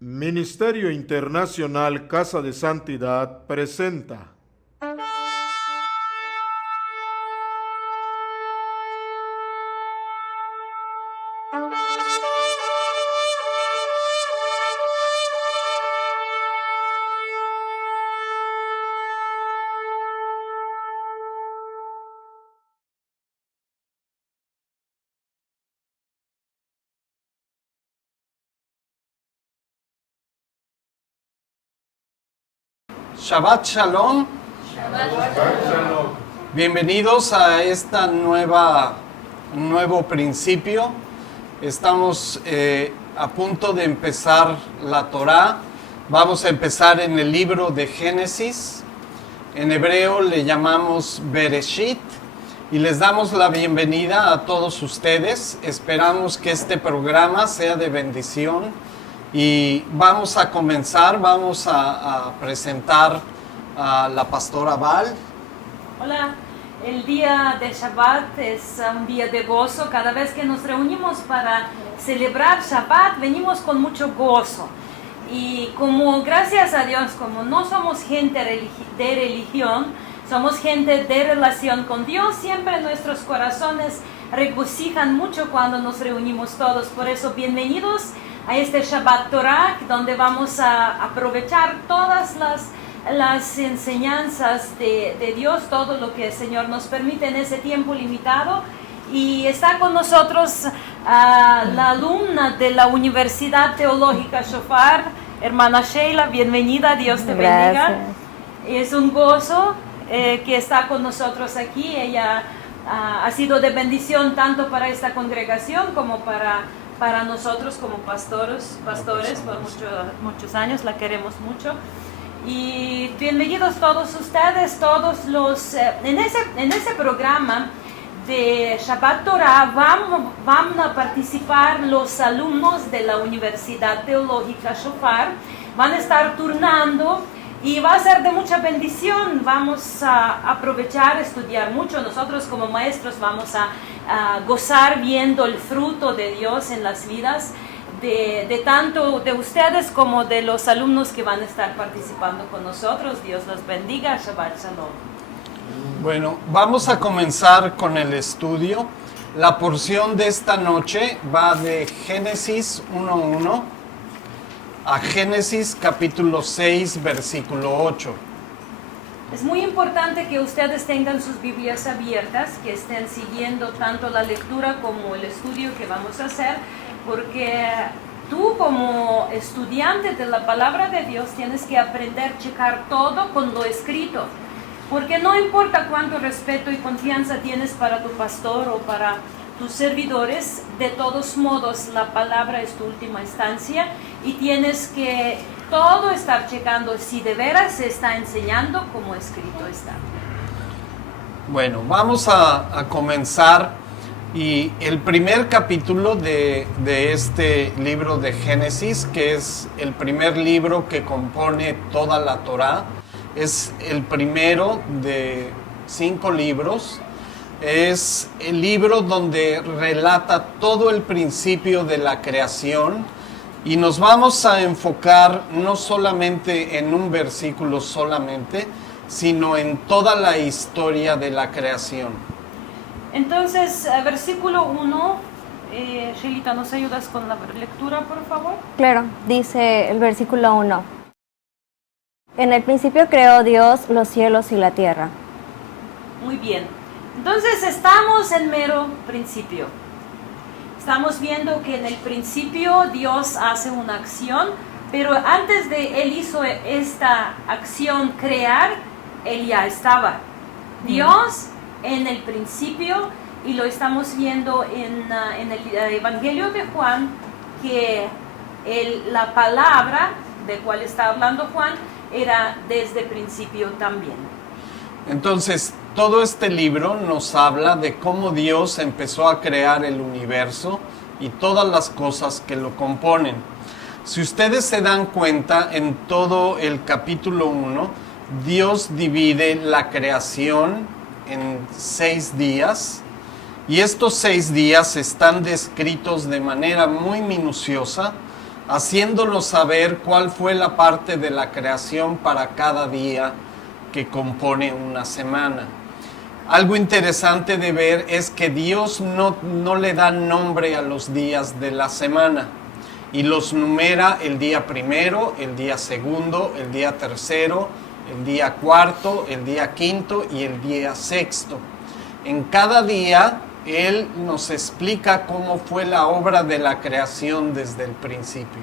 Ministerio Internacional Casa de Santidad presenta Shabbat Shalom. Bienvenidos a esta nuevo principio. Estamos a punto de empezar la Torá. Vamos a empezar en el libro de Génesis. En hebreo le llamamos Bereshit. Y les damos la bienvenida a todos ustedes. Esperamos que este programa sea de bendición. Y vamos a comenzar, vamos a presentar a la pastora Val. Hola, el día de Shabbat es un día de gozo. Cada vez que nos reunimos para celebrar Shabbat, venimos con mucho gozo. Y como gracias a Dios, como no somos gente de religión, somos gente de relación con Dios, siempre nuestros corazones regocijan mucho cuando nos reunimos todos. Por eso, bienvenidos a este Shabbat Torah, donde vamos a aprovechar todas las enseñanzas de Dios, todo lo que el Señor nos permite en ese tiempo limitado. Y está con nosotros la alumna de la Universidad Teológica Shofar, hermana Sheila, bienvenida, Dios te bendiga. Es un gozo que está con nosotros aquí. Ella ha sido de bendición tanto para esta congregación como para nosotros como pastores por muchos años, la queremos mucho. Y bienvenidos todos ustedes, todos los en ese programa de Shabbat Torah van a participar los alumnos de la Universidad Teológica Shofar, van a estar turnando y va a ser de mucha bendición. Vamos a aprovechar, estudiar mucho. Nosotros como maestros vamos a gozar viendo el fruto de Dios en las vidas de tanto de ustedes como de los alumnos que van a estar participando con nosotros. Dios los bendiga. Shabbat Shalom. Bueno, vamos a comenzar con el estudio. La porción de esta noche va de Génesis 1:1 a Génesis capítulo 6, versículo 8. Es muy importante que ustedes tengan sus Biblias abiertas, que estén siguiendo tanto la lectura como el estudio que vamos a hacer, porque tú como estudiante de la palabra de Dios tienes que aprender a checar todo con lo escrito, porque no importa cuánto respeto y confianza tienes para tu pastor o para tus servidores, de todos modos la palabra es tu última instancia y tienes que todo estar checando si de veras se está enseñando como escrito está. Bueno, vamos a comenzar, y el primer capítulo de este libro de Génesis, que es el primer libro que compone toda la Torá, es el primero de 5 libros. Es el libro donde relata todo el principio de la creación, y nos vamos a enfocar no solamente en un versículo solamente, sino en toda la historia de la creación. Entonces, versículo 1, Shelita, ¿nos ayudas con la lectura, por favor? Claro, dice el versículo 1. En el principio creó Dios los cielos y la tierra. Muy bien. Entonces, estamos en mero principio. Estamos viendo que en el principio Dios hace una acción, pero antes de Él hizo esta acción crear, Él ya estaba. Dios en el principio, y lo estamos viendo en el Evangelio de Juan, que la palabra de cual está hablando Juan era desde el principio también. Entonces, todo este libro nos habla de cómo Dios empezó a crear el universo y todas las cosas que lo componen. Si ustedes se dan cuenta, en todo el capítulo 1, Dios divide la creación en 6 días, y estos 6 días están descritos de manera muy minuciosa haciéndonos saber cuál fue la parte de la creación para cada día que compone una semana. Algo interesante de ver es que Dios no le da nombre a los días de la semana y los numera el día primero, el día segundo, el día tercero, el día cuarto, el día quinto y el día sexto. En cada día Él nos explica cómo fue la obra de la creación desde el principio.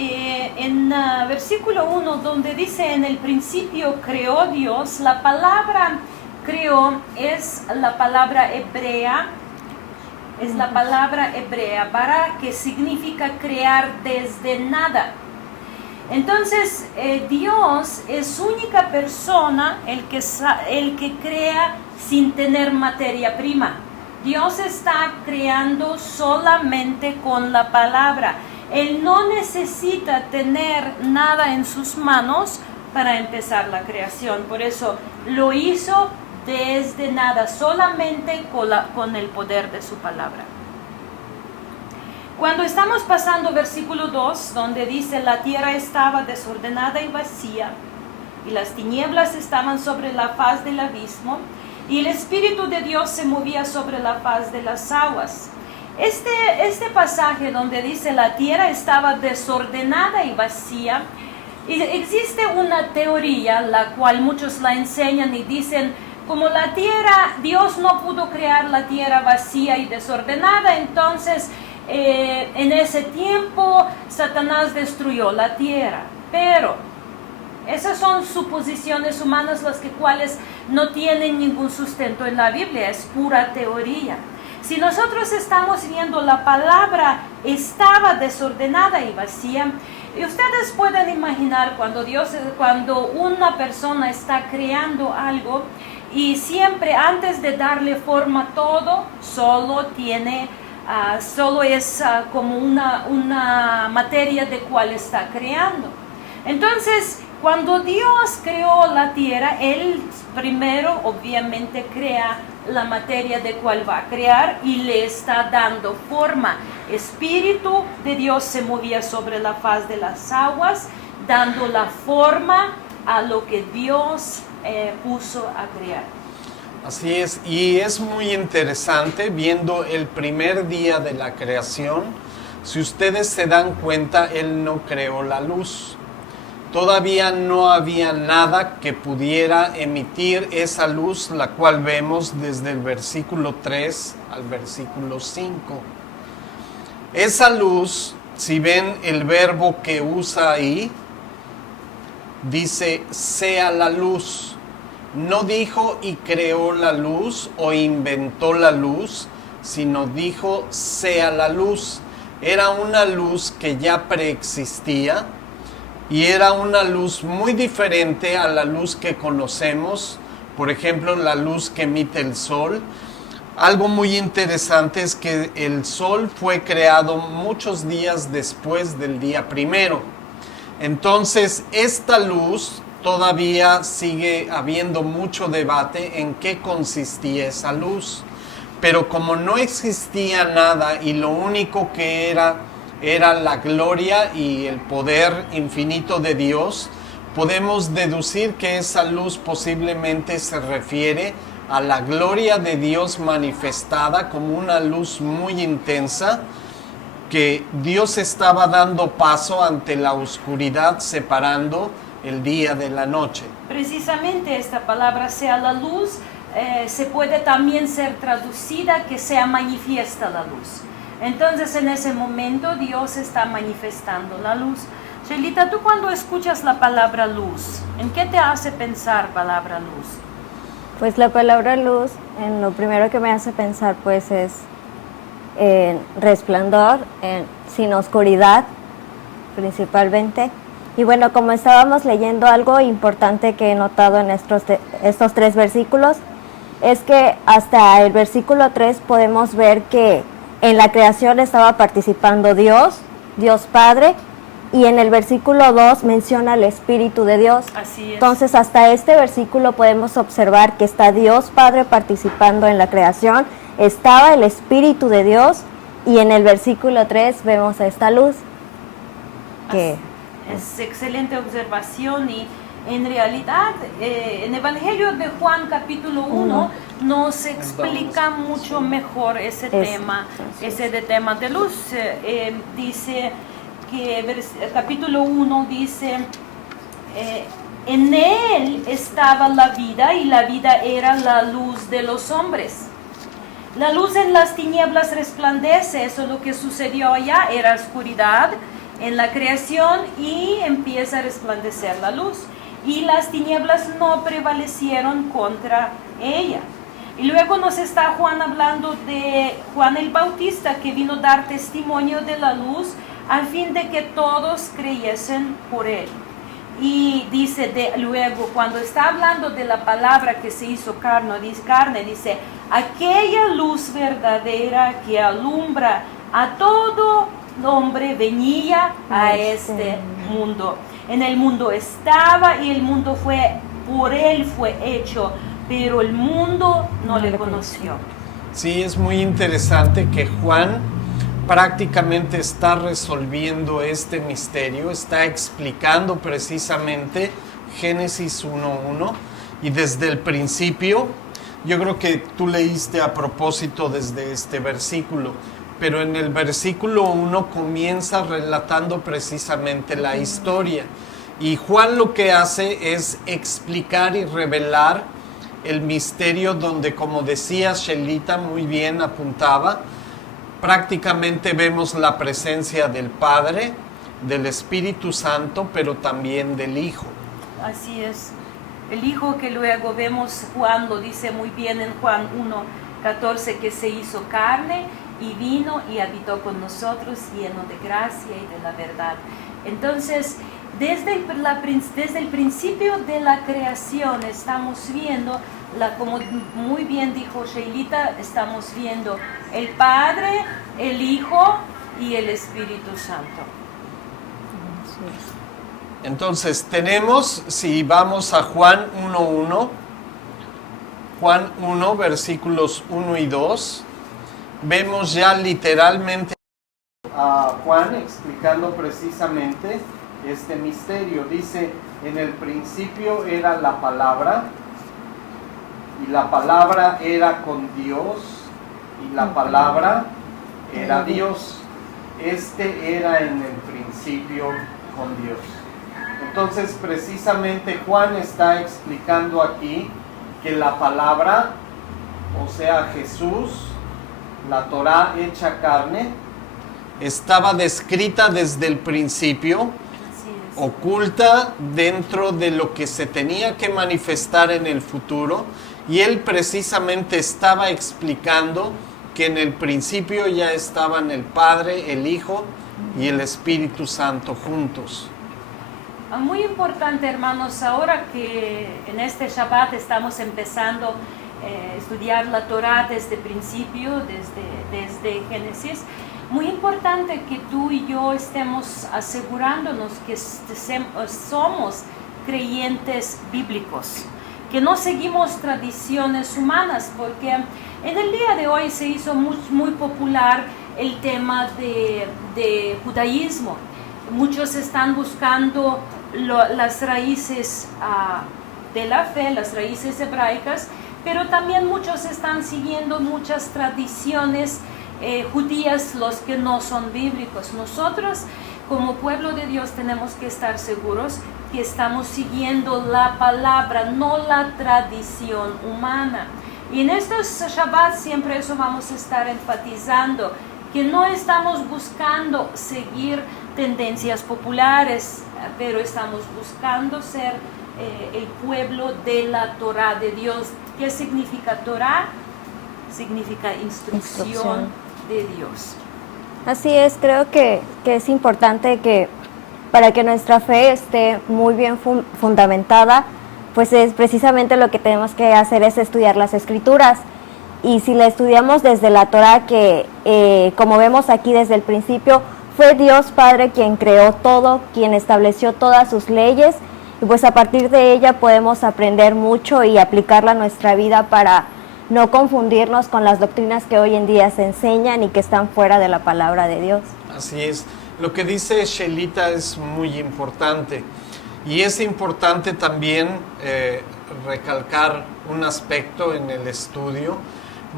En versículo 1, donde dice en el principio creó Dios, la palabra creó es la palabra hebrea, bara, que significa crear desde nada. Entonces, Dios es única persona el que crea sin tener materia prima. Dios está creando solamente con la palabra. Él no necesita tener nada en sus manos para empezar la creación. Por eso lo hizo desde nada, solamente con el poder de su palabra. Cuando estamos pasando versículo 2, donde dice la tierra estaba desordenada y vacía, y las tinieblas estaban sobre la faz del abismo, y el Espíritu de Dios se movía sobre la faz de las aguas. Este pasaje donde dice la tierra estaba desordenada y vacía, existe una teoría, la cual muchos la enseñan y dicen, como la tierra, Dios no pudo crear la tierra vacía y desordenada, entonces en ese tiempo Satanás destruyó la tierra. Pero esas son suposiciones humanas, las cuales no tienen ningún sustento en la Biblia, es pura teoría. Si nosotros estamos viendo la palabra estaba desordenada y vacía, y ustedes pueden imaginar cuando una persona está creando algo y siempre antes de darle forma a todo, solo es como una materia de cual está creando. Entonces, cuando Dios creó la tierra, Él primero obviamente crea la materia de cual va a crear y le está dando forma. Espíritu de Dios se movía sobre la faz de las aguas, dando la forma a lo que Dios puso a crear. Así es, y es muy interesante viendo el primer día de la creación. Si ustedes se dan cuenta, Él no creó la luz. Todavía no había nada que pudiera emitir esa luz, la cual vemos desde el versículo 3 al versículo 5. Esa luz, si ven el verbo que usa ahí, dice sea la luz. No dijo y creó la luz o inventó la luz, sino dijo sea la luz. Era una luz que ya preexistía y era una luz muy diferente a la luz que conocemos, por ejemplo, la luz que emite el sol. Algo muy interesante es que el sol fue creado muchos días después del día primero. Entonces, esta luz todavía sigue habiendo mucho debate en qué consistía esa luz. Pero como no existía nada y lo único que era la gloria y el poder infinito de Dios, podemos deducir que esa luz posiblemente se refiere a la gloria de Dios manifestada como una luz muy intensa, que Dios estaba dando paso ante la oscuridad, separando el día de la noche. Precisamente esta palabra sea la luz se puede también ser traducida que sea manifiesta la luz. Entonces en ese momento Dios está manifestando la luz. Shelita, tú cuando escuchas la palabra luz, ¿en qué te hace pensar palabra luz? Pues la palabra luz, en lo primero que me hace pensar pues es en resplandor, sin oscuridad principalmente. Y bueno, como estábamos leyendo, algo importante que he notado en estos 3 versículos es que hasta el versículo 3 podemos ver que en la creación estaba participando Dios Padre, y en el versículo 2 menciona el Espíritu de Dios. Así es. Entonces hasta este versículo podemos observar que está Dios Padre participando en la creación, estaba el Espíritu de Dios Y en el versículo 3 vemos a esta luz que Es excelente observación y en realidad en Evangelio de Juan capítulo 1 nos explica mucho mejor ese tema de luz. Dice que capítulo 1 dice, en él estaba la vida y la vida era la luz de los hombres. La luz en las tinieblas resplandece, eso es lo que sucedió allá, era oscuridad en la creación y empieza a resplandecer la luz. Y las tinieblas no prevalecieron contra ella. Y luego nos está Juan hablando de Juan el Bautista, que vino a dar testimonio de la luz al fin de que todos creyesen por él. Y dice luego, cuando está hablando de la palabra que se hizo carne, dice, aquella luz verdadera que alumbra a todo hombre venía a este mundo. En el mundo estaba y el mundo por él fue hecho, pero el mundo no le conoció. Sí, es muy interesante que Juan prácticamente está resolviendo este misterio, está explicando precisamente Génesis 1:1 y desde el principio, yo creo que tú leíste a propósito desde este versículo, pero en el versículo 1 comienza relatando precisamente la historia y Juan lo que hace es explicar y revelar el misterio donde, como decía Shelita, muy bien apuntaba, prácticamente vemos la presencia del Padre, del Espíritu Santo, pero también del Hijo. Así es. El Hijo que luego vemos, Juan lo dice muy bien en Juan 1:14, que se hizo carne y vino y habitó con nosotros, lleno de gracia y de la verdad. Entonces, desde el principio de la creación estamos viendo, como muy bien dijo Sheilita, estamos viendo el Padre, el Hijo y el Espíritu Santo. Entonces tenemos, si vamos a Juan 1:1, Juan 1, versículos 1 y 2, vemos ya literalmente a Juan explicando precisamente este misterio. Dice, en el principio era la palabra, y la palabra era con Dios, y la palabra era Dios. Este era en el principio con Dios. Entonces, precisamente Juan está explicando aquí que la palabra, o sea, Jesús, la Torá hecha carne, estaba descrita desde el principio, oculta dentro de lo que se tenía que manifestar en el futuro, y él precisamente estaba explicando que en el principio ya estaban el Padre, el Hijo y el Espíritu Santo juntos. Muy importante, hermanos, ahora que en este Shabbat estamos empezando a estudiar la Torá desde el principio, desde Génesis, muy importante que tú y yo estemos asegurándonos que somos creyentes bíblicos, que no seguimos tradiciones humanas, porque en el día de hoy se hizo muy popular el tema de judaísmo. Muchos están buscando las raíces de la fe, las raíces hebraicas, pero también muchos están siguiendo muchas tradiciones judías, los que no son bíblicos. Nosotros, como pueblo de Dios, tenemos que estar seguros que estamos siguiendo la palabra, no la tradición humana. Y en estos Shabbat siempre eso vamos a estar enfatizando, que no estamos buscando seguir tendencias populares, pero estamos buscando ser el pueblo de la Torá de Dios. ¿Qué significa Torá? Significa instrucción de Dios. Así es, creo que es importante que para que nuestra fe esté muy bien fundamentada, pues es precisamente lo que tenemos que hacer es estudiar las Escrituras. Y si la estudiamos desde la Torá, que como vemos aquí desde el principio, fue Dios Padre quien creó todo, quien estableció todas sus leyes, y pues a partir de ella podemos aprender mucho y aplicarla a nuestra vida para no confundirnos con las doctrinas que hoy en día se enseñan y que están fuera de la palabra de Dios. Así es. Lo que dice Shelita es muy importante. Y es importante también recalcar un aspecto en el estudio.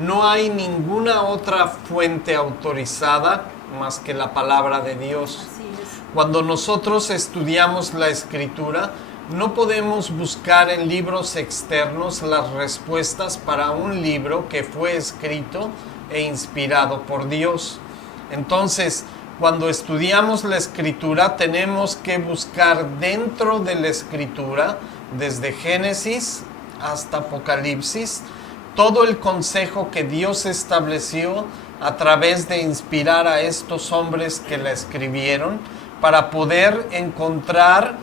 No hay ninguna otra fuente autorizada más que la palabra de Dios. Así es. Cuando nosotros estudiamos la Escritura, no podemos buscar en libros externos las respuestas para un libro que fue escrito e inspirado por Dios. Entonces, cuando estudiamos la Escritura, tenemos que buscar dentro de la Escritura, desde Génesis hasta Apocalipsis, todo el consejo que Dios estableció a través de inspirar a estos hombres que la escribieron, para poder encontrar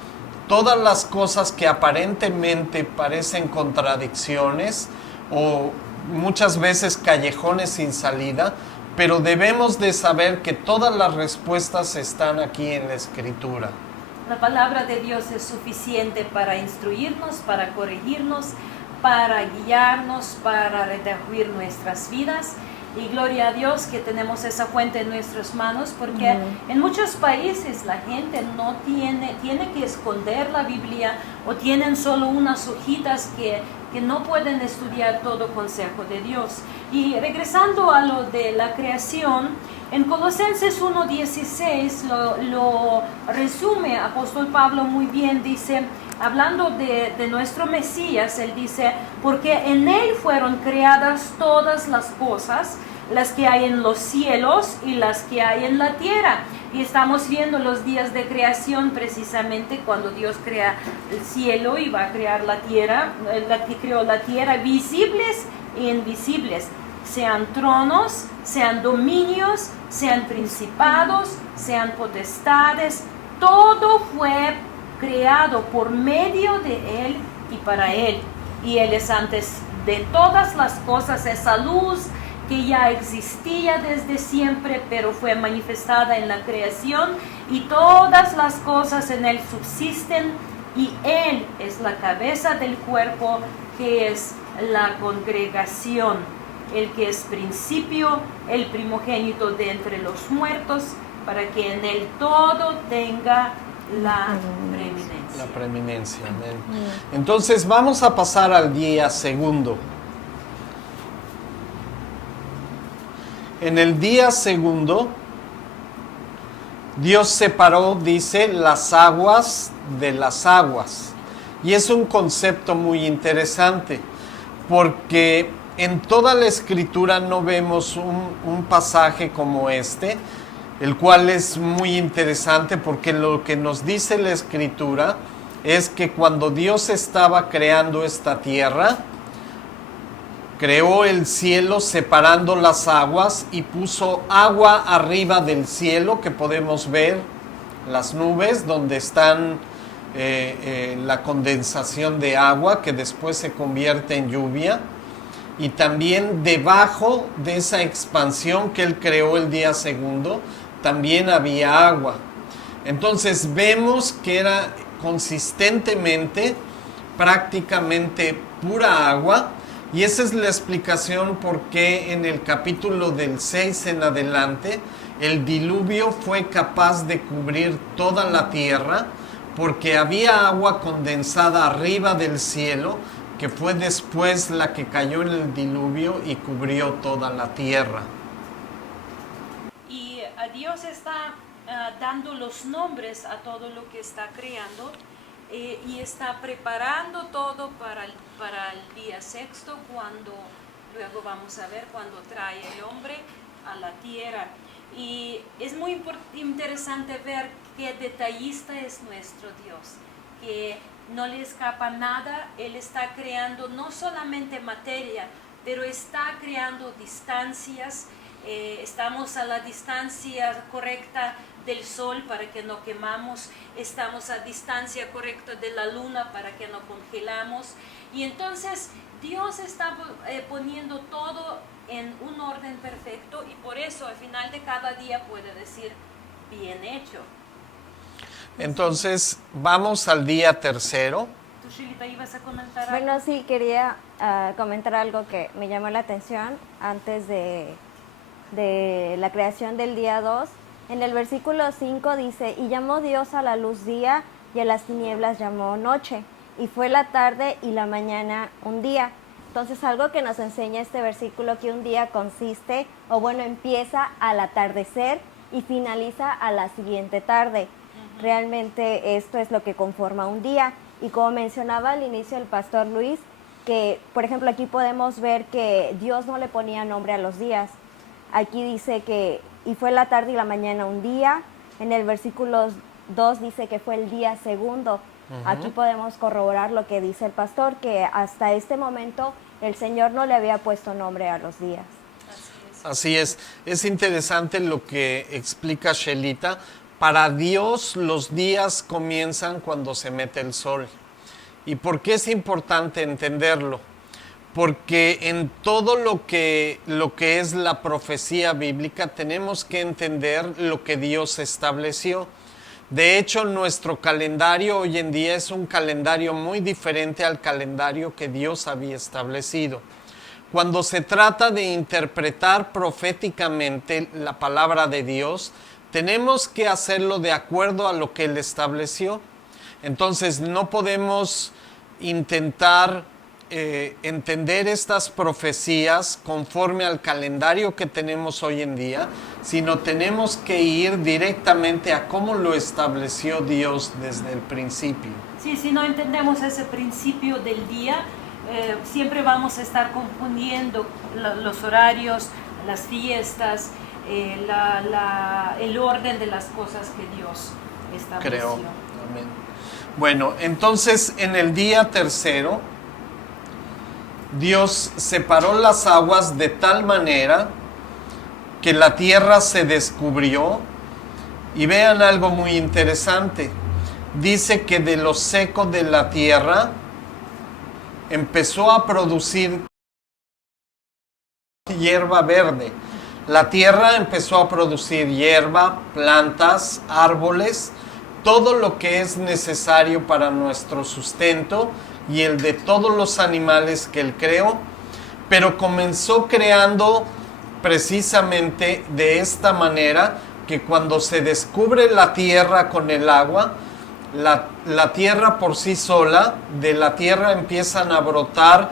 todas las cosas que aparentemente parecen contradicciones o muchas veces callejones sin salida, pero debemos de saber que todas las respuestas están aquí en la Escritura. La palabra de Dios es suficiente para instruirnos, para corregirnos, para guiarnos, para redarguir nuestras vidas. Y gloria a Dios que tenemos esa fuente en nuestras manos, porque en muchos países la gente no tiene que esconder la Biblia, o tienen solo unas hojitas que no pueden estudiar todo consejo de Dios. Y regresando a lo de la creación, en Colosenses 1:16 lo resume apóstol Pablo muy bien. Dice, hablando de nuestro Mesías, él dice, porque en él fueron creadas todas las cosas, las que hay en los cielos y las que hay en la tierra. Y estamos viendo los días de creación, precisamente cuando Dios crea el cielo y va a crear la tierra, creó la tierra, visibles e invisibles, sean tronos, sean dominios, sean principados, sean potestades. Todo fue creado por medio de Él y para Él. Y Él es antes de todas las cosas, esa luz que ya existía desde siempre, pero fue manifestada en la creación, y todas las cosas en Él subsisten, y Él es la cabeza del cuerpo, que es la congregación, el que es principio, el primogénito de entre los muertos, para que en Él todo tenga la preeminencia. La preeminencia, amén. Entonces vamos a pasar al día segundo. En el día segundo, Dios separó, dice, las aguas de las aguas. Y es un concepto muy interesante, porque en toda la Escritura no vemos un pasaje como este, el cual es muy interesante, porque lo que nos dice la Escritura es que cuando Dios estaba creando esta tierra, creó el cielo separando las aguas y puso agua arriba del cielo, que podemos ver las nubes donde están la condensación de agua que después se convierte en lluvia, y también debajo de esa expansión que Él creó el día segundo también había agua. Entonces vemos que era consistentemente prácticamente pura agua. Y esa es la explicación por qué en el capítulo del 6 en adelante el diluvio fue capaz de cubrir toda la tierra, porque había agua condensada arriba del cielo, que fue después la que cayó en el diluvio y cubrió toda la tierra. Y Dios está dando los nombres a todo lo que está creando. Y está preparando todo para el día sexto, cuando luego vamos a ver cuando trae el hombre a la tierra. Y es muy interesante ver qué detallista es nuestro Dios, que no le escapa nada. Él está creando no solamente materia, pero está creando distancias. Estamos a la distancia correcta del sol para que no quemamos, estamos a distancia correcta de la luna para que no congelamos, y entonces Dios está poniendo todo en un orden perfecto, y por eso al final de cada día puede decir bien hecho. Entonces vamos al día tercero. tú, Shilita, ibas a comentar algo? Bueno, sí, quería comentar algo que me llamó la atención antes de la creación del día 2. En el versículo 5 dice, y llamó Dios a la luz día y a las tinieblas llamó noche, y fue la tarde y la mañana un día. Entonces, algo que nos enseña este versículo, que un día consiste, o bueno, empieza al atardecer y finaliza a la siguiente tarde. Realmente esto es lo que conforma un día. Y como mencionaba al inicio el pastor Luis, que por ejemplo aquí podemos ver que Dios no le ponía nombre a los días. Aquí dice que, y fue la tarde y la mañana un día. En el versículo 2 dice que fue el día segundo. Aquí podemos corroborar lo que dice el pastor, que hasta este momento el Señor no le había puesto nombre a los días. Así es interesante lo que explica Shelita. Para Dios los días comienzan cuando se mete el sol. ¿Y por qué es importante entenderlo? Porque en todo lo que es la profecía bíblica tenemos que entender lo que Dios estableció. De hecho, nuestro calendario hoy en día es un calendario muy diferente al calendario que Dios había establecido. Cuando se trata de interpretar proféticamente la palabra de Dios, tenemos que hacerlo de acuerdo a lo que Él estableció. Entonces, no podemos intentar entender estas profecías conforme al calendario que tenemos hoy en día, sino tenemos que ir directamente a cómo lo estableció Dios desde el principio. Sí, si no entendemos ese principio del día, siempre vamos a estar confundiendo los horarios, las fiestas, el orden de las cosas que Dios estableció. Creo. Amén. Bueno, entonces en el día tercero, Dios separó las aguas de tal manera que la tierra se descubrió. Y vean algo muy interesante. Dice que de lo seco de la tierra empezó a producir hierba verde. La tierra empezó a producir hierba, plantas, árboles, todo lo que es necesario para nuestro sustento y el de todos los animales que Él creó, pero comenzó creando precisamente de esta manera, que cuando se descubre la tierra con el agua, la tierra por sí sola, de la tierra empiezan a brotar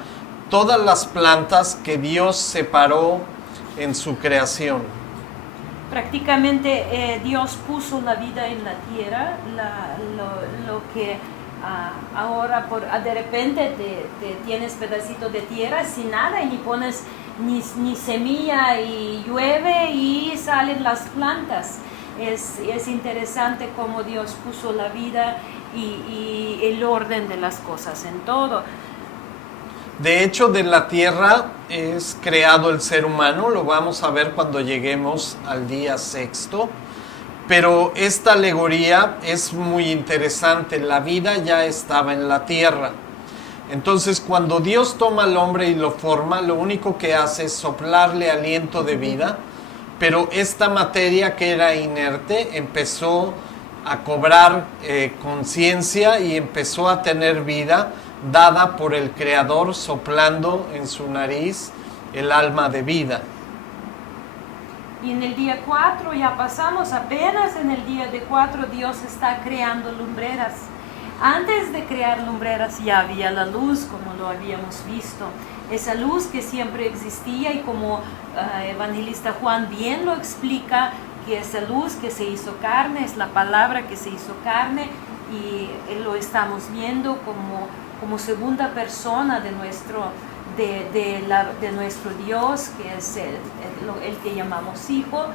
todas las plantas que Dios separó en su creación. Prácticamente Dios puso la vida en la tierra, lo que ahora de repente te tienes pedacito de tierra sin nada y ni pones ni semilla y llueve y salen las plantas. Es interesante cómo Dios puso la vida y el orden de las cosas en todo. De hecho, de la tierra es creado el ser humano, lo vamos a ver cuando lleguemos al día sexto, pero esta alegoría es muy interesante. La vida ya estaba en la tierra. Entonces, cuando Dios toma al hombre y lo forma, lo único que hace es soplarle aliento de vida, pero esta materia que era inerte empezó a cobrar conciencia y empezó a tener vida, dada por el Creador soplando en su nariz el alma de vida. Y en el día 4 ya pasamos, apenas en el día de 4 Dios está creando lumbreras. Antes de crear lumbreras ya había la luz, como lo habíamos visto. Esa luz que siempre existía y como evangelista Juan bien lo explica, que esa luz que se hizo carne es la palabra que se hizo carne y lo estamos viendo como segunda persona de nuestro Dios, que es el que llamamos Hijo,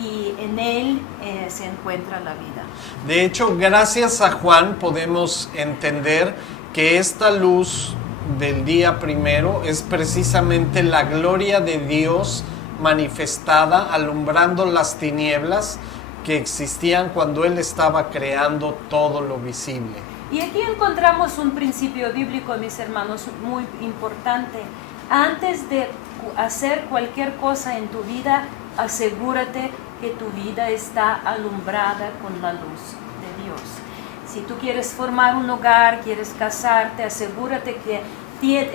y en Él se encuentra la vida. De hecho, gracias a Juan podemos entender que esta luz del día primero es precisamente la gloria de Dios manifestada, alumbrando las tinieblas que existían cuando Él estaba creando todo lo visible. Y aquí encontramos un principio bíblico, mis hermanos, muy importante. Antes de hacer cualquier cosa en tu vida, asegúrate que tu vida está alumbrada con la luz de Dios. Si tú quieres formar un hogar, quieres casarte, asegúrate que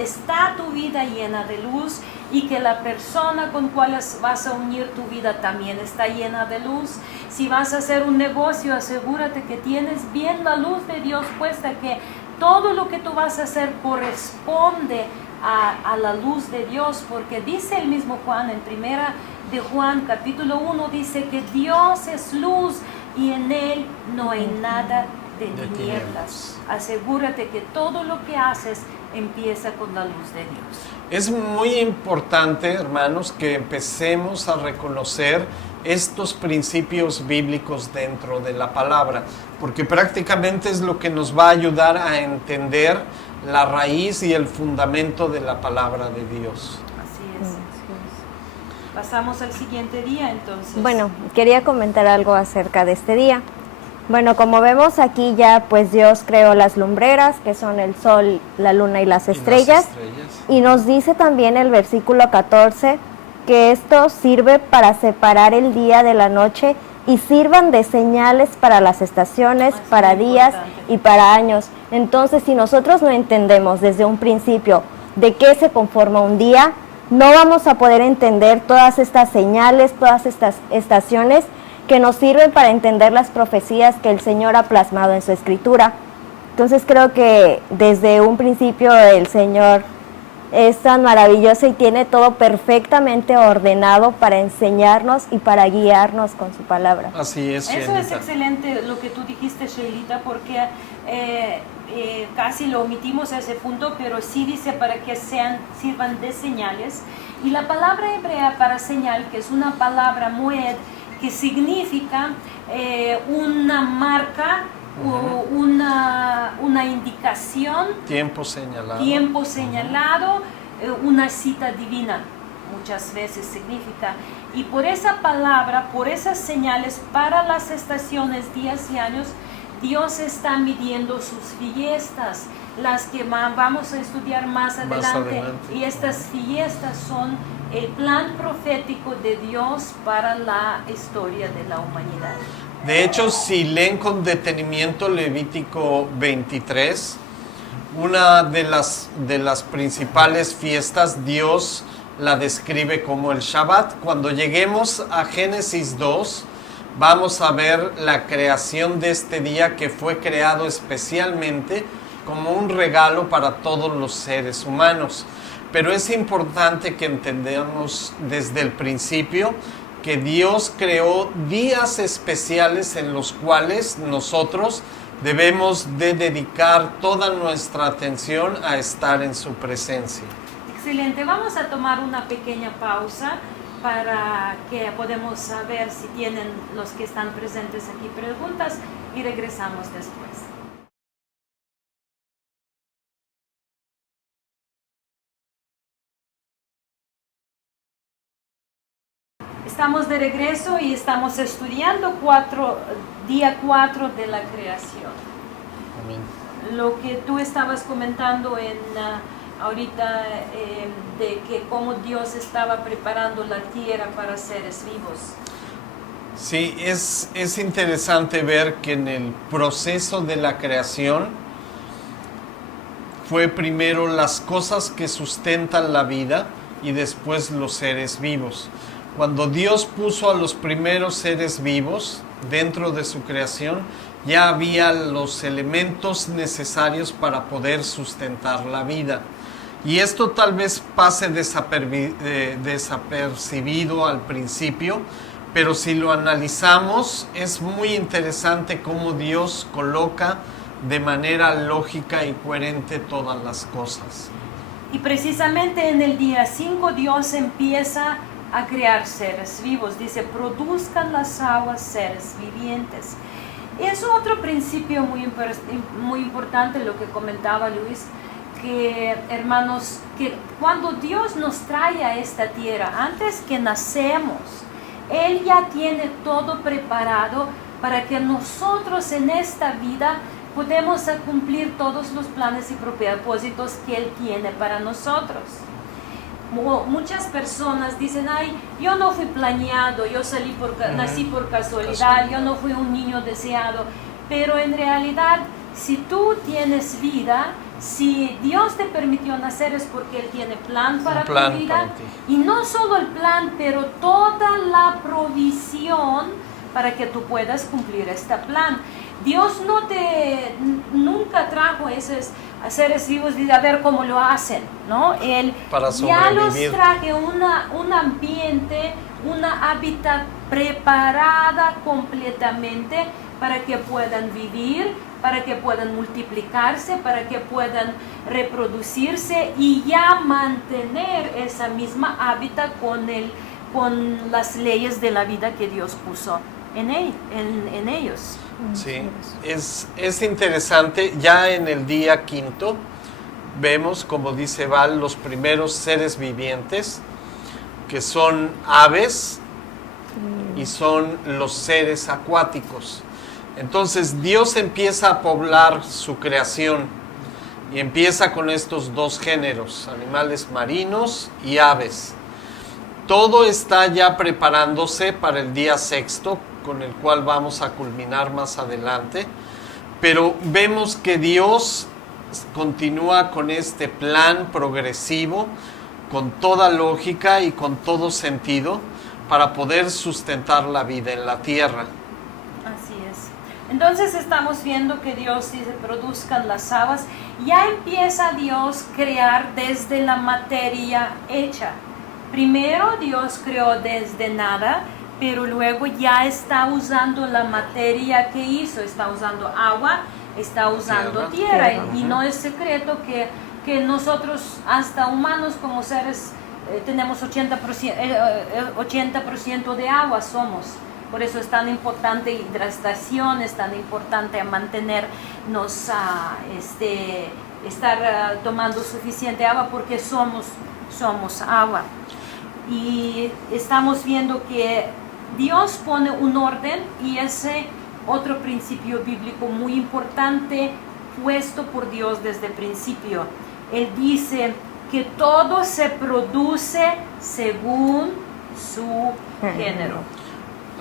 está tu vida llena de luz y que la persona con cual vas a unir tu vida también está llena de luz. Si vas a hacer un negocio, asegúrate que tienes bien la luz de Dios puesta, que todo lo que tú vas a hacer corresponde a la luz de Dios, porque dice el mismo Juan en primera de Juan capítulo 1, dice que Dios es luz y en Él no hay nada de tinieblas. Asegúrate que todo lo que haces empieza con la luz de Dios. Es muy importante, hermanos, que empecemos a reconocer estos principios bíblicos dentro de la palabra, porque prácticamente es lo que nos va a ayudar a entender la raíz y el fundamento de la palabra de Dios. Así es. Pasamos al siguiente día, entonces. Bueno, quería comentar algo acerca de este día. Bueno, como vemos aquí ya, pues Dios creó las lumbreras, que son el sol, la luna y las estrellas. Y nos dice también el versículo 14 que esto sirve para separar el día de la noche y sirvan de señales para las estaciones, para días y para años. Entonces, si nosotros no entendemos desde un principio de qué se conforma un día, no vamos a poder entender todas estas señales, todas estas estaciones que nos sirven para entender las profecías que el Señor ha plasmado en su Escritura. Entonces creo que desde un principio el Señor es tan maravilloso y tiene todo perfectamente ordenado para enseñarnos y para guiarnos con su palabra. Así es, Eso Shailita. es excelente lo que tú dijiste, Shailita, porque casi lo omitimos a ese punto, pero sí dice para que sirvan de señales. Y la palabra hebrea para señal, que es una palabra moed, que significa una marca, una indicación, Tiempo señalado, una cita divina, muchas veces significa. Y por esa palabra, por esas señales para las estaciones, días y años, Dios está midiendo sus fiestas, las que vamos a estudiar más adelante. Y estas fiestas son el plan profético de Dios para la historia de la humanidad. De hecho, si leen con detenimiento Levítico 23, una de las principales fiestas, Dios la describe como el Shabbat. Cuando lleguemos a Génesis 2, vamos a ver la creación de este día, que fue creado especialmente como un regalo para todos los seres humanos. Pero es importante que entendamos desde el principio que Dios creó días especiales en los cuales nosotros debemos de dedicar toda nuestra atención a estar en su presencia. Excelente, vamos a tomar una pequeña pausa para que podamos saber si tienen los que están presentes aquí preguntas y regresamos después. Estamos de regreso y estamos estudiando día 4 de la creación. Amén. Lo que tú estabas comentando ahorita de que cómo Dios estaba preparando la tierra para seres vivos. Sí, es interesante ver que en el proceso de la creación fue primero las cosas que sustentan la vida y después los seres vivos. Cuando Dios puso a los primeros seres vivos dentro de su creación, ya había los elementos necesarios para poder sustentar la vida. Y esto tal vez pase desapercibido al principio, pero si lo analizamos, es muy interesante cómo Dios coloca de manera lógica y coherente todas las cosas. Y precisamente en el día 5 Dios empieza a crear seres vivos. Dice, produzcan las aguas seres vivientes. Es otro principio muy importante lo que comentaba Luis, que hermanos, que cuando Dios nos trae a esta tierra, antes que nacemos, Él ya tiene todo preparado para que nosotros en esta vida podamos cumplir todos los planes y propósitos que Él tiene para nosotros. Muchas personas dicen, ay, yo no fui planeado, yo nací por casualidad, yo no fui un niño deseado. pero en realidad, si tú tienes vida, si Dios te permitió nacer es porque Él tiene plan para tu vida. para ti. Y no solo el plan, pero toda la provisión para que tú puedas cumplir este plan. Dios nunca trajo esos seres vivos y a ver cómo lo hacen, ¿no? Él Para ya los sobrevivir. traje un ambiente, una hábitat preparada completamente para que puedan vivir, para que puedan multiplicarse, para que puedan reproducirse y ya mantener esa misma hábitat con las leyes de la vida que Dios puso en ellos. Sí, es interesante. Ya en el día quinto vemos, como dice Val, los primeros seres vivientes, que son aves y son los seres acuáticos. Entonces Dios empieza a poblar su creación y empieza con estos dos géneros, animales marinos y aves. Todo está ya preparándose para el día sexto, con el cual vamos a culminar más adelante, pero vemos que Dios continúa con este plan progresivo, con toda lógica y con todo sentido, para poder sustentar la vida en la tierra. Así es. Entonces estamos viendo que Dios dice produzcan las habas. Ya empieza Dios a crear desde la materia hecha. Primero Dios creó desde nada, pero luego ya está usando la materia que hizo. Está usando agua, está usando tierra. Y no es secreto que nosotros, hasta humanos como seres, tenemos 80% de agua somos. Por eso es tan importante hidratación, es tan importante mantenernos, estar tomando suficiente agua, porque somos agua. Y estamos viendo que Dios pone un orden, y ese otro principio bíblico muy importante puesto por Dios desde el principio. Él dice que todo se produce según su género.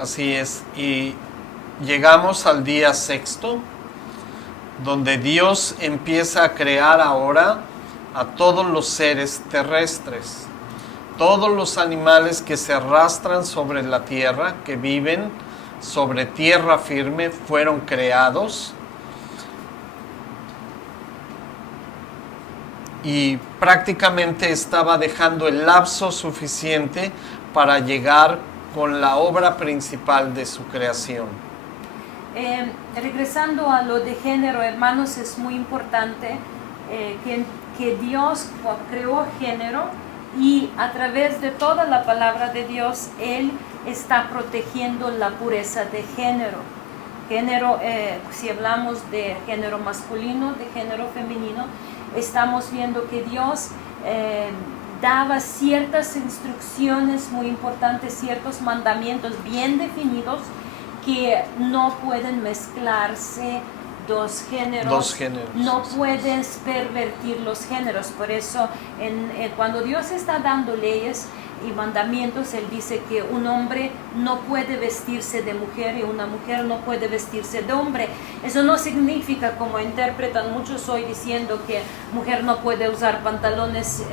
Así es, y llegamos al día sexto, donde Dios empieza a crear ahora a todos los seres terrestres, todos los animales que se arrastran sobre la tierra, que viven sobre tierra firme, fueron creados. Y prácticamente estaba dejando el lapso suficiente para llegar con la obra principal de su creación. Regresando a lo de género, hermanos, es muy importante que Dios creó género, y a través de toda la palabra de Dios, Él está protegiendo la pureza de género. Género, si hablamos de género masculino, de género femenino, estamos viendo que Dios daba ciertas instrucciones muy importantes, ciertos mandamientos bien definidos, que no pueden mezclarse dos géneros, no puedes pervertir los géneros. Por eso cuando Dios está dando leyes y mandamientos, Él dice que un hombre no puede vestirse de mujer y una mujer no puede vestirse de hombre. Eso no significa, como interpretan muchos hoy, diciendo que mujer no puede usar pantalones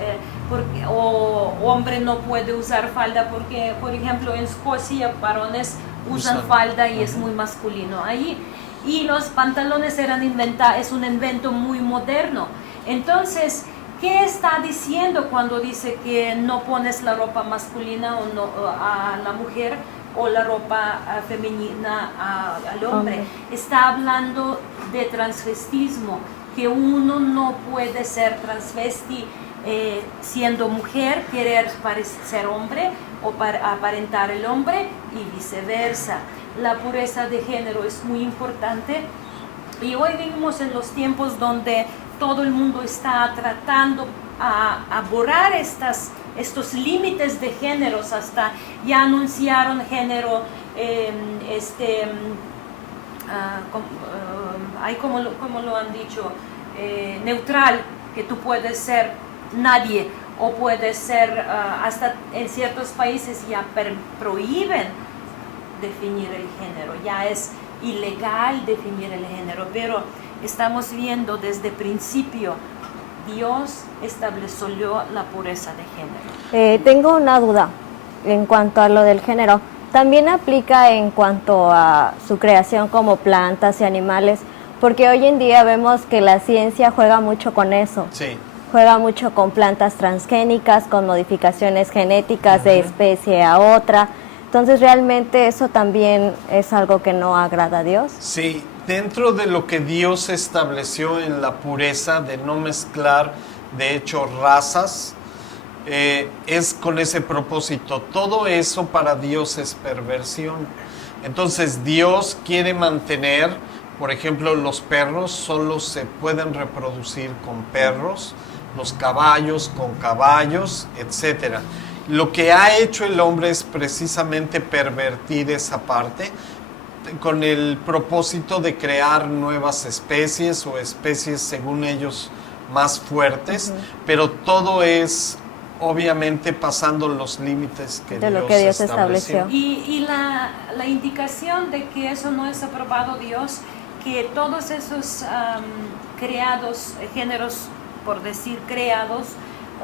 o hombre no puede usar falda, porque, por ejemplo, en Escocia varones usan falda y es muy masculino ahí. Y los pantalones es un invento muy moderno. Entonces, ¿qué está diciendo cuando dice que no pones la ropa masculina a la mujer o la ropa femenina al hombre? Está hablando de transvestismo, que uno no puede ser transvesti siendo mujer, querer parecer hombre o aparentar el hombre, y viceversa. La pureza de género es muy importante, y hoy vivimos en los tiempos donde todo el mundo está tratando a borrar estos límites de géneros. Hasta ya anunciaron género, como lo han dicho, neutral, que tú puedes ser nadie, o puedes ser, hasta en ciertos países ya prohíben definir el género, ya ilegal definir el género, pero estamos viendo desde el principio, Dios estableció la pureza de género. Tengo una duda en cuanto a lo del género. ¿También aplica en cuanto a su creación como plantas y animales? Porque hoy en día vemos que la ciencia juega mucho con eso. Sí. Juega mucho con plantas transgénicas, con modificaciones genéticas de especie a otra. Entonces, ¿realmente eso también es algo que no agrada a Dios? Sí, dentro de lo que Dios estableció en la pureza de no mezclar, de hecho, razas, es con ese propósito. Todo eso para Dios es perversión. Entonces, Dios quiere mantener, por ejemplo, los perros solo se pueden reproducir con perros, los caballos con caballos, etcétera. Lo que ha hecho el hombre es precisamente pervertir esa parte con el propósito de crear nuevas especies o especies según ellos más fuertes, pero todo es obviamente pasando los límites que De lo que Dios estableció. Y la indicación de que eso no es aprobado Dios, que todos esos creados, géneros, por decir creados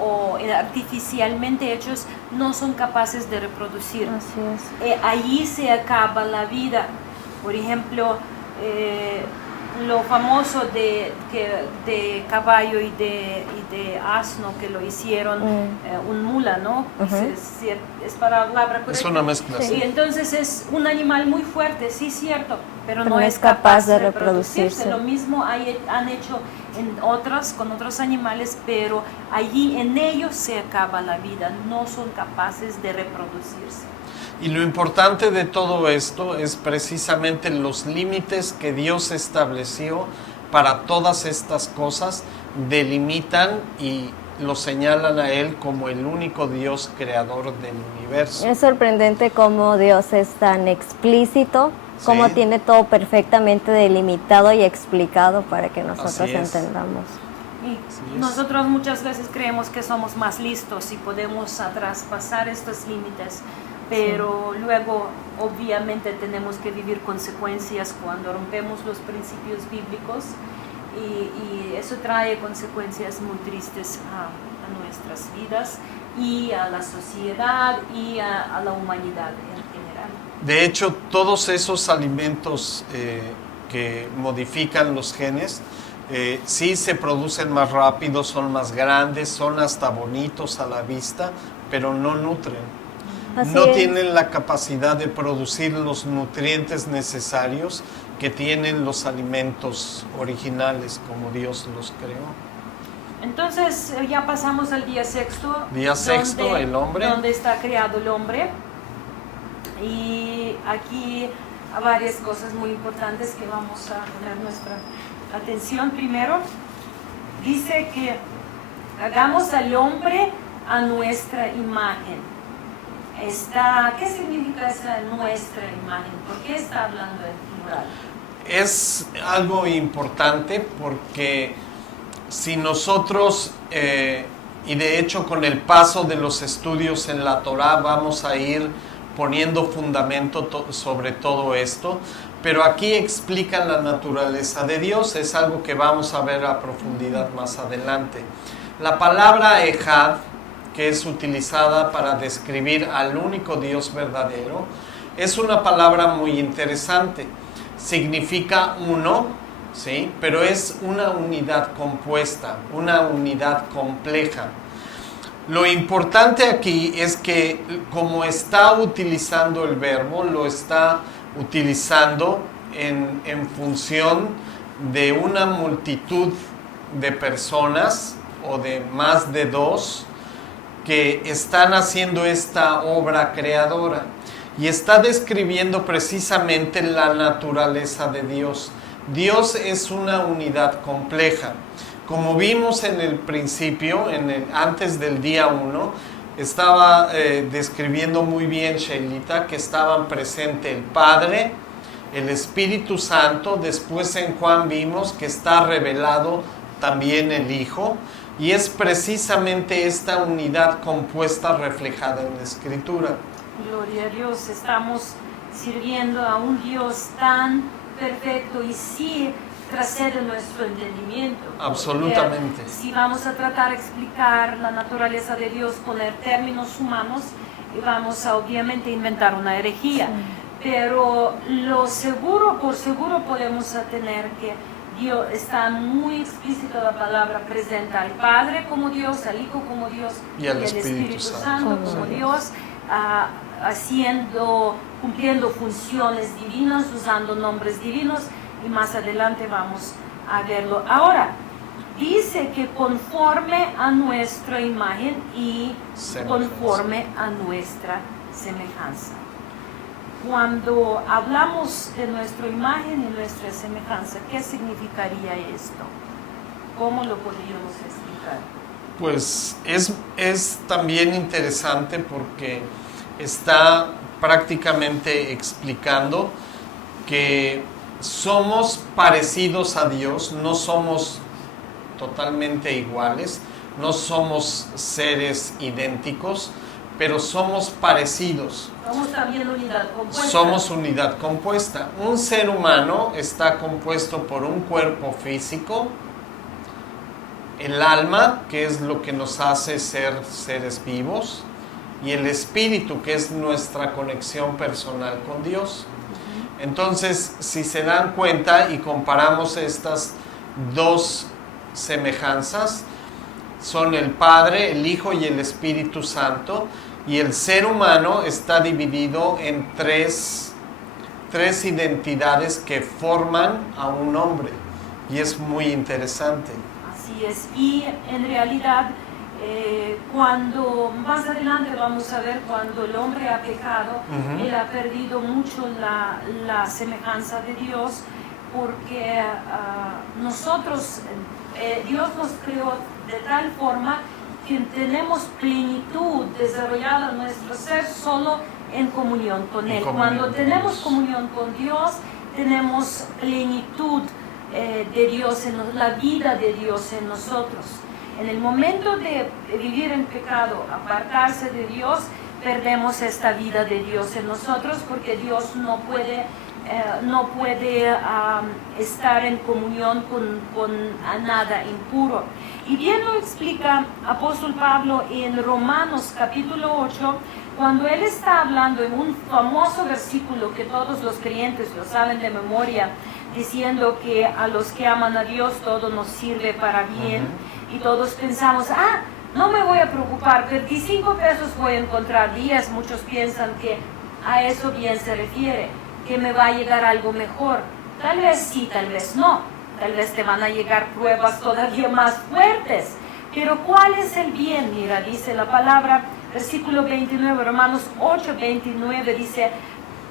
o artificialmente hechos, no son capaces de reproducir. Así es. Allí se acaba la vida. Por ejemplo, lo famoso de caballo y de asno que lo hicieron, un mula, ¿no? Es palabra correcta. Es una mezcla. Sí. Y entonces es un animal muy fuerte, sí, cierto, pero no es capaz de reproducirse. Lo mismo han hecho con otros animales, pero allí en ellos se acaba la vida, no son capaces de reproducirse. Y lo importante de todo esto es precisamente los límites que Dios estableció para todas estas cosas, delimitan y lo señalan a Él como el único Dios creador del universo. Es sorprendente cómo Dios es tan explícito, cómo tiene todo perfectamente delimitado y explicado para que nosotros entendamos. Y nosotros muchas veces creemos que somos más listos y podemos traspasar estos límites, pero luego obviamente tenemos que vivir consecuencias cuando rompemos los principios bíblicos y eso trae consecuencias muy tristes a nuestras vidas y a la sociedad y a la humanidad en general. De hecho, todos esos alimentos que modifican los genes, sí se producen más rápido, son más grandes, son hasta bonitos a la vista, pero no nutren. No tienen la capacidad de producir los nutrientes necesarios que tienen los alimentos originales como Dios los creó. Entonces ya pasamos al día sexto. Día sexto, el hombre. Donde está creado el hombre. Y aquí hay varias cosas muy importantes que vamos a poner nuestra atención. Primero, dice que hagamos al hombre a nuestra imagen. ¿Qué significa esa nuestra imagen? ¿Por qué está hablando en plural? Es algo importante porque si nosotros, y de hecho con el paso de los estudios en la Torá vamos a ir poniendo fundamento sobre todo esto, pero aquí explican la naturaleza de Dios, es algo que vamos a ver a profundidad más adelante. La palabra Ejad, que es utilizada para describir al único Dios verdadero, es una palabra muy interesante. Significa uno, ¿sí? Pero es una unidad compuesta, una unidad compleja. Lo importante aquí es que como está utilizando el verbo, lo está utilizando en función de una multitud de personas o de más de dos que están haciendo esta obra creadora y está describiendo precisamente la naturaleza de Dios. Dios es una unidad compleja. Como vimos en el principio, antes del día 1, estaba describiendo muy bien Sheilita que estaban presentes el Padre, el Espíritu Santo, después en Juan vimos que está revelado también el Hijo, y es precisamente esta unidad compuesta reflejada en la Escritura. Gloria a Dios, estamos sirviendo a un Dios tan perfecto y sí trasciende nuestro entendimiento. Absolutamente. Porque si vamos a tratar de explicar la naturaleza de Dios, poner términos humanos, vamos a obviamente inventar una herejía. Pero lo seguro, por seguro podemos tener que Dios está muy explícito, la palabra presenta al Padre como Dios, al Hijo como Dios y al Espíritu Santo como Dios, cumpliendo funciones divinas, usando nombres divinos, y más adelante vamos a verlo. Ahora, dice que conforme a nuestra imagen y conforme a nuestra semejanza. Cuando hablamos de nuestra imagen y nuestra semejanza, ¿qué significaría esto? ¿Cómo lo podríamos explicar? Pues es también interesante porque está prácticamente explicando que somos parecidos a Dios, no somos totalmente iguales, no somos seres idénticos, pero somos parecidos. Somos también unidad compuesta. Somos unidad compuesta. Un ser humano está compuesto por un cuerpo físico, el alma, que es lo que nos hace ser seres vivos, y el espíritu, que es nuestra conexión personal con Dios. Entonces, si se dan cuenta y comparamos estas dos semejanzas, son el Padre, el Hijo y el Espíritu Santo, y el ser humano está dividido en tres identidades que forman a un hombre, y es muy interesante. Así es, y en realidad cuando más adelante vamos a ver cuando el hombre ha pecado, él ha perdido mucho la semejanza de Dios, porque Dios nos creó de tal forma que tenemos plenitud desarrollada en nuestro ser solo en comunión con Él. Cuando tenemos comunión con Dios, tenemos plenitud de Dios, la vida de Dios en nosotros. En el momento de vivir en pecado, apartarse de Dios, perdemos esta vida de Dios en nosotros, porque Dios no puede estar en comunión con nada impuro. Y bien lo explica apóstol Pablo en Romanos capítulo 8, cuando él está hablando en un famoso versículo que todos los creyentes lo saben de memoria, diciendo que a los que aman a Dios todo nos sirve para bien. Y todos pensamos, no me voy a preocupar, 25 pesos voy a encontrar 10. Muchos piensan que a eso bien se refiere, que me va a llegar algo mejor. Tal vez sí, tal vez no. Tal vez te van a llegar pruebas todavía más fuertes. Pero ¿cuál es el bien? Mira, dice la palabra, versículo 29, Romanos 8, 29, dice,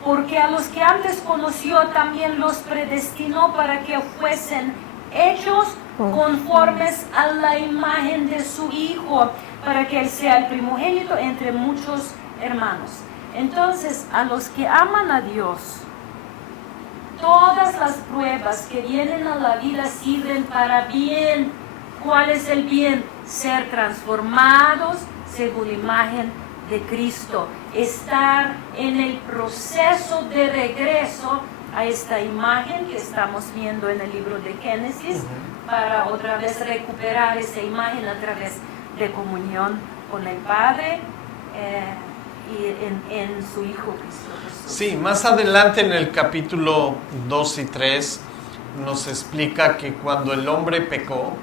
porque a los que antes conoció también los predestinó para que fuesen hechos conformes a la imagen de su Hijo, para que Él sea el primogénito entre muchos hermanos. Entonces, a los que aman a Dios, todas las pruebas que vienen a la vida sirven para bien. ¿Cuál es el bien? Ser transformados según imagen de Cristo, estar en el proceso de regreso a esta imagen que estamos viendo en el libro de Génesis, para otra vez recuperar esa imagen a través de comunión con el Padre y en su Hijo Cristo Jesús. Sí, más adelante en el capítulo 2 y 3 nos explica que cuando el hombre pecó,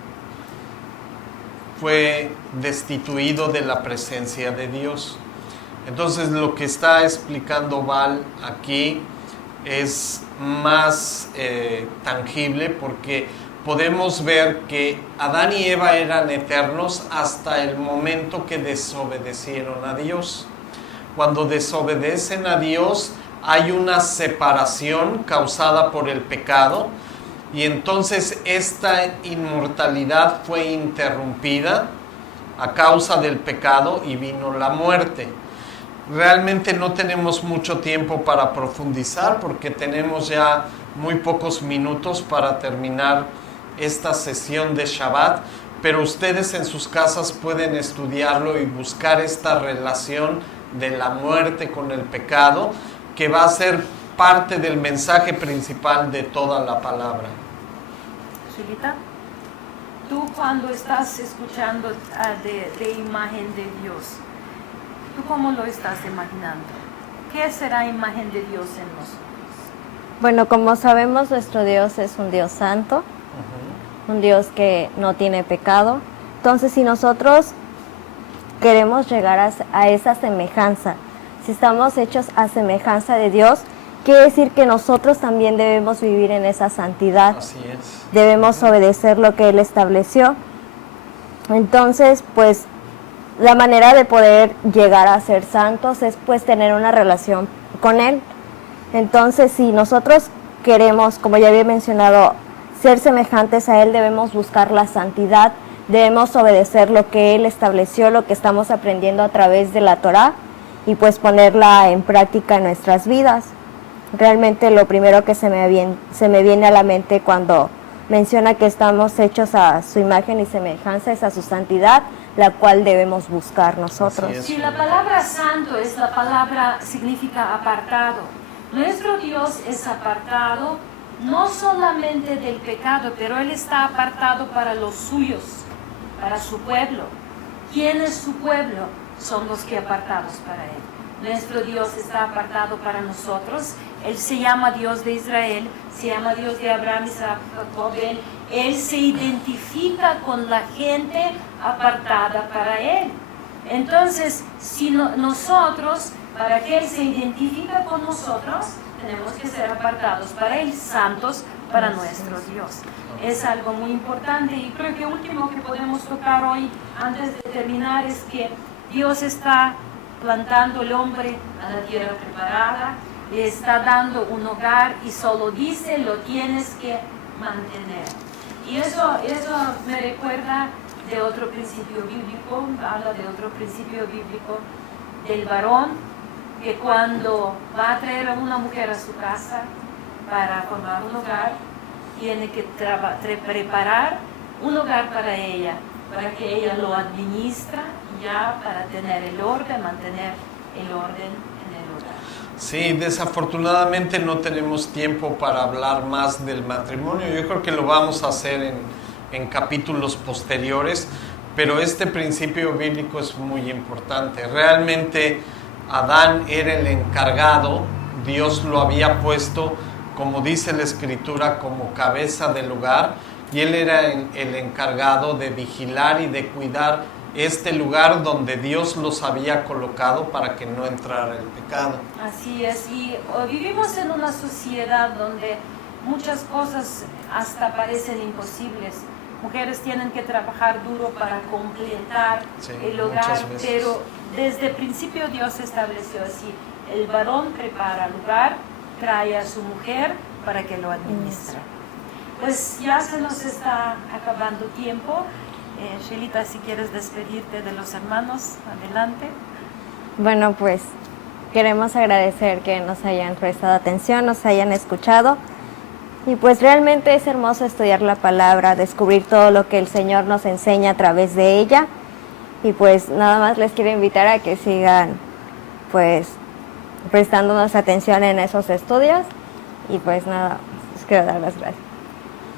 fue destituido de la presencia de Dios. Entonces lo que está explicando Val aquí es más tangible, porque podemos ver que Adán y Eva eran eternos hasta el momento que desobedecieron a Dios. Cuando desobedecen a Dios hay una separación causada por el pecado, y entonces esta inmortalidad fue interrumpida a causa del pecado y vino la muerte. Realmente no tenemos mucho tiempo para profundizar, porque tenemos ya muy pocos minutos para terminar esta sesión de Shabbat, pero ustedes en sus casas pueden estudiarlo y buscar esta relación de la muerte con el pecado, que va a ser parte del mensaje principal de toda la palabra. Zulita, tú cuando estás escuchando de imagen de Dios, ¿tú cómo lo estás imaginando? ¿Qué será imagen de Dios en nosotros? Bueno, como sabemos, nuestro Dios es un Dios santo, un Dios que no tiene pecado. Entonces, si nosotros queremos llegar a esa semejanza, si estamos hechos a semejanza de Dios, quiere decir que nosotros también debemos vivir en esa santidad. Así es. Debemos obedecer lo que Él estableció. Entonces, pues, la manera de poder llegar a ser santos es pues tener una relación con Él. Entonces, si nosotros queremos, como ya había mencionado, ser semejantes a Él, debemos buscar la santidad, debemos obedecer lo que Él estableció, lo que estamos aprendiendo a través de la Torá, y pues ponerla en práctica en nuestras vidas. Realmente lo primero que se me viene a la mente cuando menciona que estamos hechos a su imagen y semejanza es a su santidad, la cual debemos buscar nosotros. Así es. Si la palabra santo es la palabra, significa apartado. Nuestro Dios es apartado no solamente del pecado, pero Él está apartado para los suyos, para su pueblo. ¿Quién es su pueblo? Son los que apartados para Él. Nuestro Dios está apartado para nosotros. Él se llama Dios de Israel, se llama Dios de Abraham, Isaac, Jacob. Él se identifica con la gente apartada para Él. Entonces, si nosotros, para que Él se identifique con nosotros, tenemos que ser apartados para Él, santos para nuestro Dios. Es algo muy importante, y creo que último que podemos tocar hoy, antes de terminar, es que Dios está plantando el hombre a la tierra preparada, le está dando un hogar y solo dice, lo tienes que mantener. Y eso me recuerda de otro principio bíblico, habla de otro principio bíblico del varón, que cuando va a traer a una mujer a su casa para formar un hogar, tiene que preparar un hogar para ella lo administra ya para tener el orden, mantener el orden en el hogar. Sí, desafortunadamente no tenemos tiempo para hablar más del matrimonio. Yo creo que lo vamos a hacer en capítulos posteriores, pero este principio bíblico es muy importante. Realmente Adán era el encargado, Dios lo había puesto, como dice la Escritura, como cabeza del hogar, y él era el encargado de vigilar y de cuidar este lugar donde Dios los había colocado para que no entrara el pecado. Así es, y vivimos en una sociedad donde muchas cosas hasta parecen imposibles. Mujeres tienen que trabajar duro para completar el hogar, pero desde el principio Dios estableció así: el varón prepara el hogar, trae a su mujer para que lo administre. Pues ya se nos está acabando tiempo. Shelita, si quieres despedirte de los hermanos, adelante. Bueno, pues queremos agradecer que nos hayan prestado atención, nos hayan escuchado. Y pues realmente es hermoso estudiar la palabra, descubrir todo lo que el Señor nos enseña a través de ella. Y pues nada más les quiero invitar a que sigan pues prestándonos atención en esos estudios. Y pues nada, les quiero dar las gracias.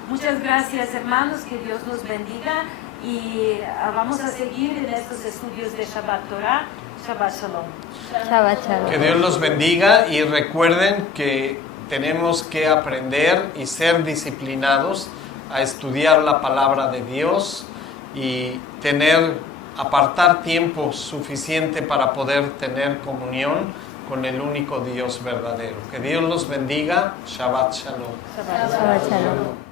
Muchas gracias, hermanos, que Dios los bendiga, y vamos a seguir en estos estudios de Shabbat Torah. Shabbat Shalom. Shabbat Shalom. Que Dios los bendiga, y recuerden que tenemos que aprender y ser disciplinados a estudiar la palabra de Dios y apartar tiempo suficiente para poder tener comunión con el único Dios verdadero. Que Dios los bendiga. Shabbat Shalom. Shabbat Shalom.